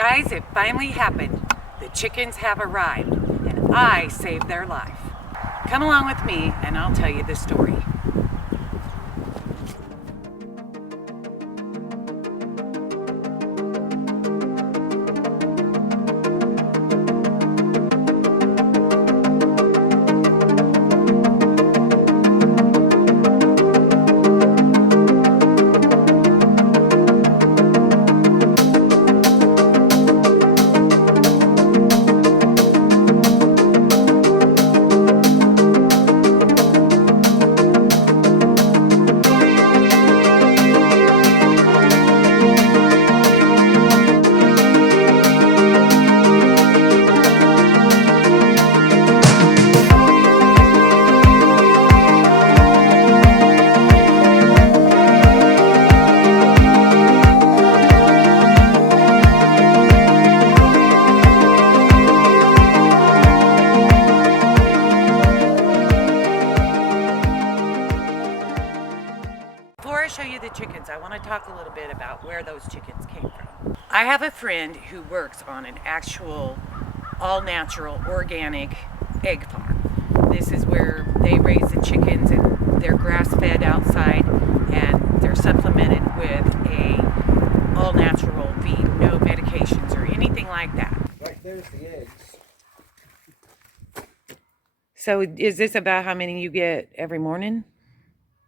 Guys, it finally happened. The chickens have arrived, and I saved their life. Come along with me, and I'll tell you the story. Before I show you the chickens, I want to talk a little bit about where those chickens came from. I have a friend who works on an actual all-natural organic egg farm. This is where they raise the chickens and they're grass-fed outside and they're supplemented with a all-natural feed, no medications or anything like that. Right there's the eggs. So is this about how many you get every morning?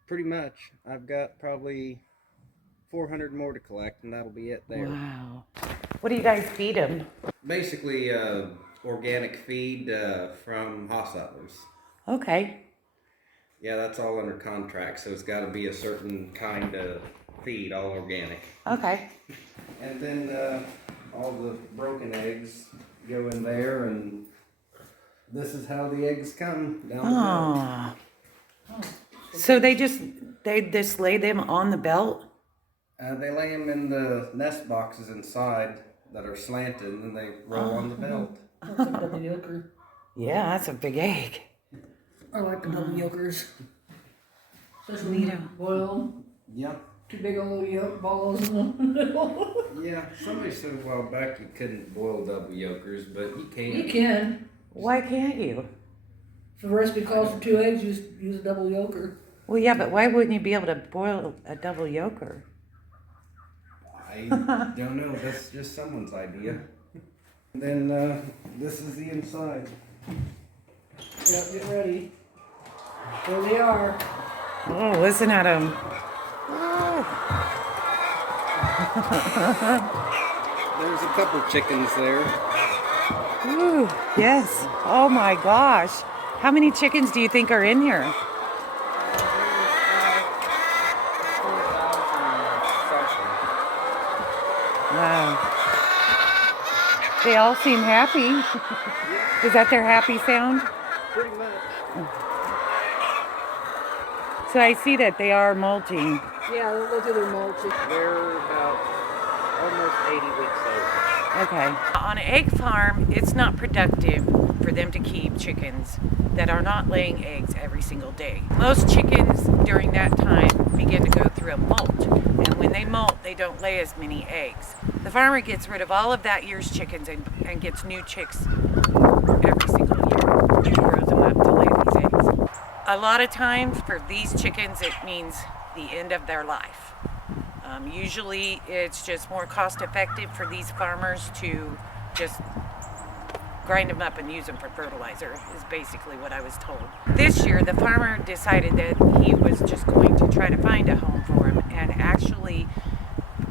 Pretty much. I've got probably 400 more to collect, and that'll be it there. Wow. What do you guys feed them? Basically, organic feed from Hostetler's. Okay. Yeah, that's all under contract, so it's got to be a certain kind of feed, all organic. Okay. And then all the broken eggs go in there, and this is how the eggs come down the belt. So they just lay them on the belt? They lay them in the nest boxes inside that are slanted, and then they roll on the belt. That's a double yoker. Yeah, that's a big egg. I like the double yokers. Especially when you boil them. Yeah. Two big old yolk balls in the middle. Yeah, somebody said a while back you couldn't boil double yolkers, but you can. You can. Why can't you? If the recipe calls for 2 eggs, use a double yoker. Well, yeah, but why wouldn't you be able to boil a double yoker? I don't know. That's just someone's idea. And then this is the inside. Yep, get ready. There they are. Oh, listen at them. There's a couple chickens there. Ooh, yes. Oh my gosh. How many chickens do you think are in here? Wow. They all seem happy. Is that their happy sound? Pretty much. So I see that they are molting. Yeah, look at their mulching. They're about almost 80 weeks old. Okay. On an egg farm, it's not productive for them to keep chickens that are not laying eggs every single day. Most chickens during that time begin to go through a molt. And when they molt, they don't lay as many eggs. The farmer gets rid of all of that year's chickens and gets new chicks every single year and grows them up to lay these eggs. A lot of times for these chickens, it means the end of their life. Usually it's just more cost effective for these farmers to just grind them up and use them for fertilizer is basically what I was told. This year the farmer decided that he was just going to try to find a home for them and actually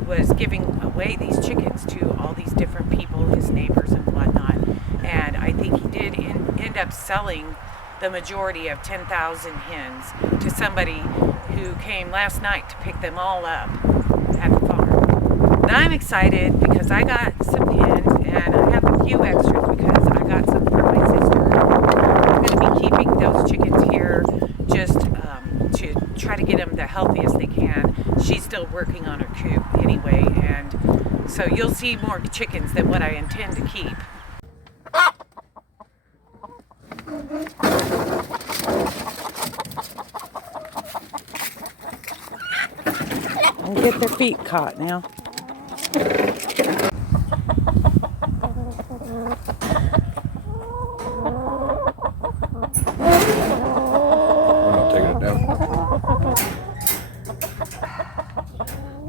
was giving away these chickens to all these different people, his neighbors and whatnot. And I think he did end up selling the majority of 10,000 hens to somebody who came last night to pick them all up at the farm. And I'm excited because I got some hens and I have a few extras because I got some for my sister. I'm going to be keeping those chickens here just to try to get them the healthiest they can. She's still working on her coop anyway, and so you'll see more chickens than what I intend to keep. I'll get their feet caught now.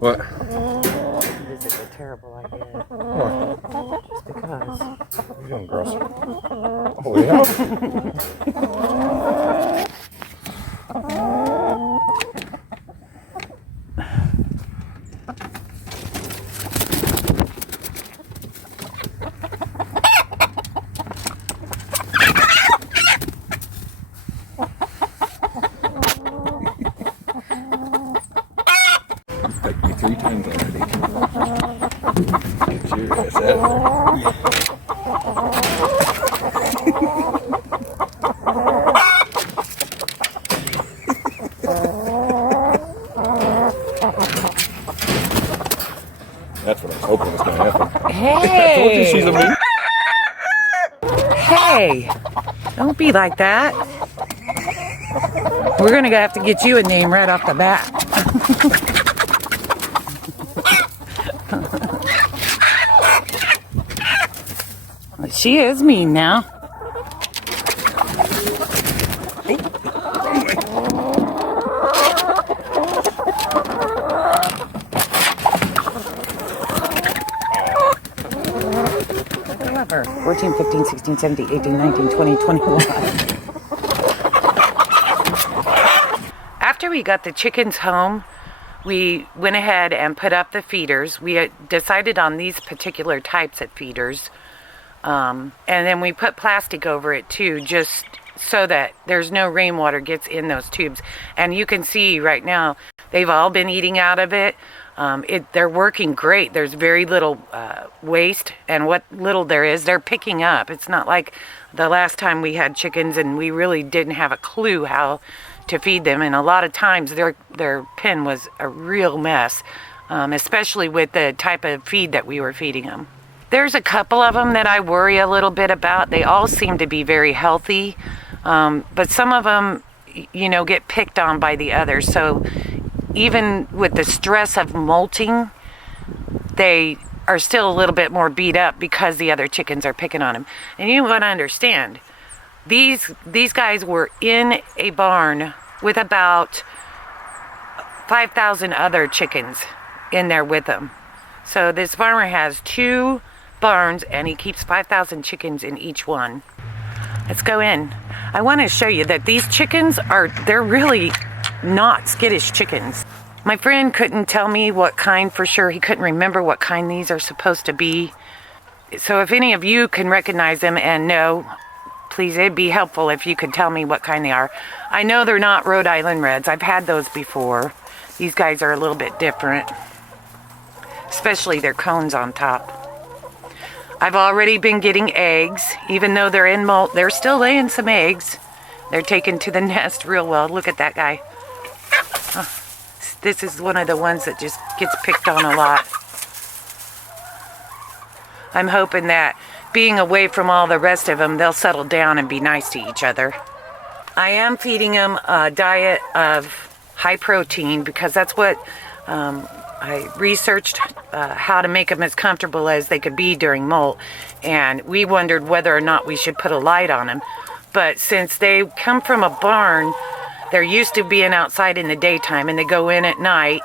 What? This is a terrible idea. What? Just because. What are you doing, girls? Oh, yeah? Bit me 3 times already. Get your ass out there. That's what I was hoping was going to happen. I told you she's a mean. Hey! Don't be like that. We're gonna have to get you a name right off the bat. She is mean now. However, 14, 15, 16, 17, 18, 19, 20, 21. After we got the chickens home, we went ahead and put up the feeders. We decided on these particular types of feeders. And then we put plastic over it too, just so that there's no rainwater gets in those tubes. And you can see right now, they've all been eating out of it. They're working great. There's very little waste, and what little there is, they're picking up. It's not like the last time we had chickens and we really didn't have a clue how to feed them. And a lot of times their pen was a real mess, especially with the type of feed that we were feeding them. There's a couple of them that I worry a little bit about. They all seem to be very healthy, but some of them, get picked on by the others. So even with the stress of molting, they are still a little bit more beat up because the other chickens are picking on them. And you want to understand, these guys were in a barn with about 5,000 other chickens in there with them. So this farmer has 2 barns and he keeps 5,000 chickens in each one. Let's go in. I want to show you that these chickens they're really not skittish chickens. My friend couldn't tell me what kind for sure. He couldn't remember what kind these are supposed to be. So if any of you can recognize them and know, please, it'd be helpful if you could tell me what kind they are. I know they're not Rhode Island Reds. I've had those before. These guys are a little bit different, especially their cones on top. I've already been getting eggs. Even though they're in molt, they're still laying some eggs. They're taken to the nest real well. Look at that guy. Oh, this is one of the ones that just gets picked on a lot. I'm hoping that being away from all the rest of them, they'll settle down and be nice to each other. I am feeding them a diet of high protein because that's what I researched how to make them as comfortable as they could be during molt, and we wondered whether or not we should put a light on them. But since they come from a barn, they're used to being outside in the daytime and they go in at night.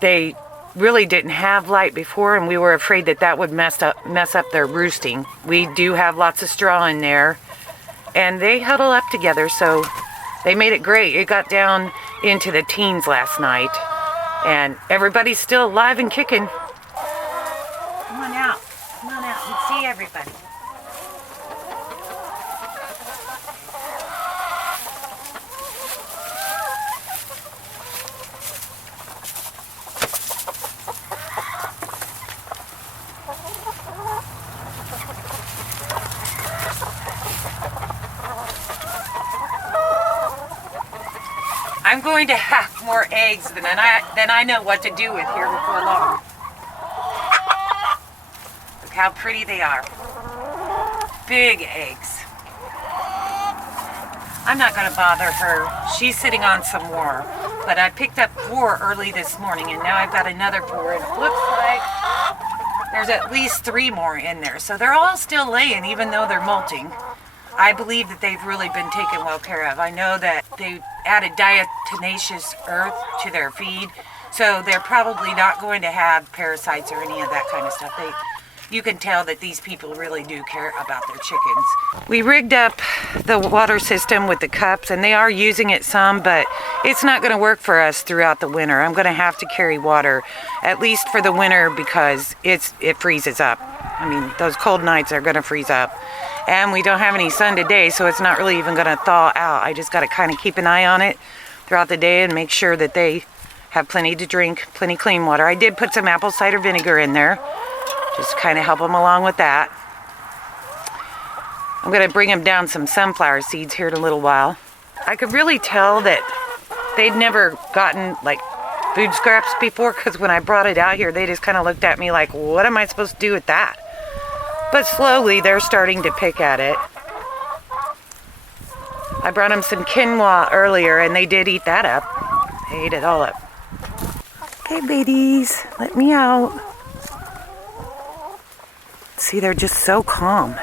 They really didn't have light before, and we were afraid that would mess up their roosting. We do have lots of straw in there, and they huddle up together, so they made it great. It got down into the teens last night, and everybody's still alive and kicking. Come on out and see everybody. I'm going to have more eggs than I know what to do with here before long. Look how pretty they are. Big eggs. I'm not going to bother her. She's sitting on some more. But I picked up 4 early this morning, and now I've got another 4. And it looks like there's at least 3 more in there. So they're all still laying, even though they're molting. I believe that they've really been taken well care of. I know that they added diatomaceous earth to their feed So they're probably not going to have parasites or any of that kind of stuff. You can tell that these people really do care about their chickens. We rigged up the water system with the cups, and they are using it some, but it's not going to work for us throughout the winter. I'm going to have to carry water, at least for the winter, because it freezes up. I mean, those cold nights are going to freeze up. And we don't have any sun today, so it's not really even going to thaw out. I just got to kind of keep an eye on it throughout the day and make sure that they have plenty to drink, plenty clean water. I did put some apple cider vinegar in there, just kind of help them along with that. I'm going to bring them down some sunflower seeds here in a little while. I could really tell that they'd never gotten like food scraps before, because when I brought it out here, they just kind of looked at me like, what am I supposed to do with that? But slowly they're starting to pick at it. I brought them some quinoa earlier, and they did eat that up. They ate it all up. Okay, babies, let me out. See, they're just so calm.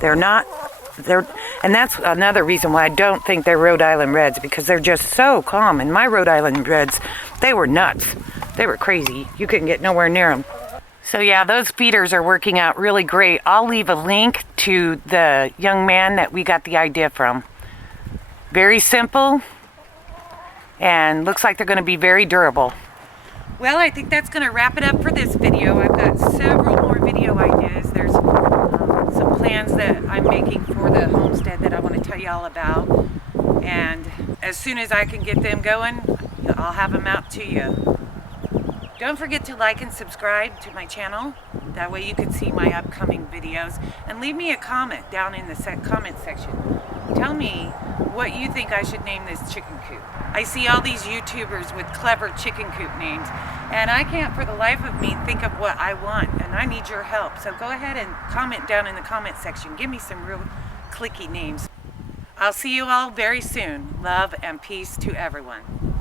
And that's another reason why I don't think they're Rhode Island Reds, because they're just so calm. And my Rhode Island Reds, they were nuts. They were crazy. You couldn't get nowhere near them. So yeah, those feeders are working out really great. I'll leave a link to the young man that we got the idea from. Very simple, and looks like they're going to be very durable. Well, I think that's going to wrap it up for this video. I've got several more video ideas. There's some plans that I'm making for the homestead that I want to tell you all about. And as soon as I can get them going, I'll have them out to you. Don't forget to like and subscribe to my channel. That way you can see my upcoming videos. And leave me a comment down in the comment section. Tell me what you think I should name this chicken coop. I see all these YouTubers with clever chicken coop names, and I can't for the life of me think of what I want, and I need your help. So go ahead and comment down in the comment section. Give me some real clicky names. I'll see you all very soon. Love and peace to everyone.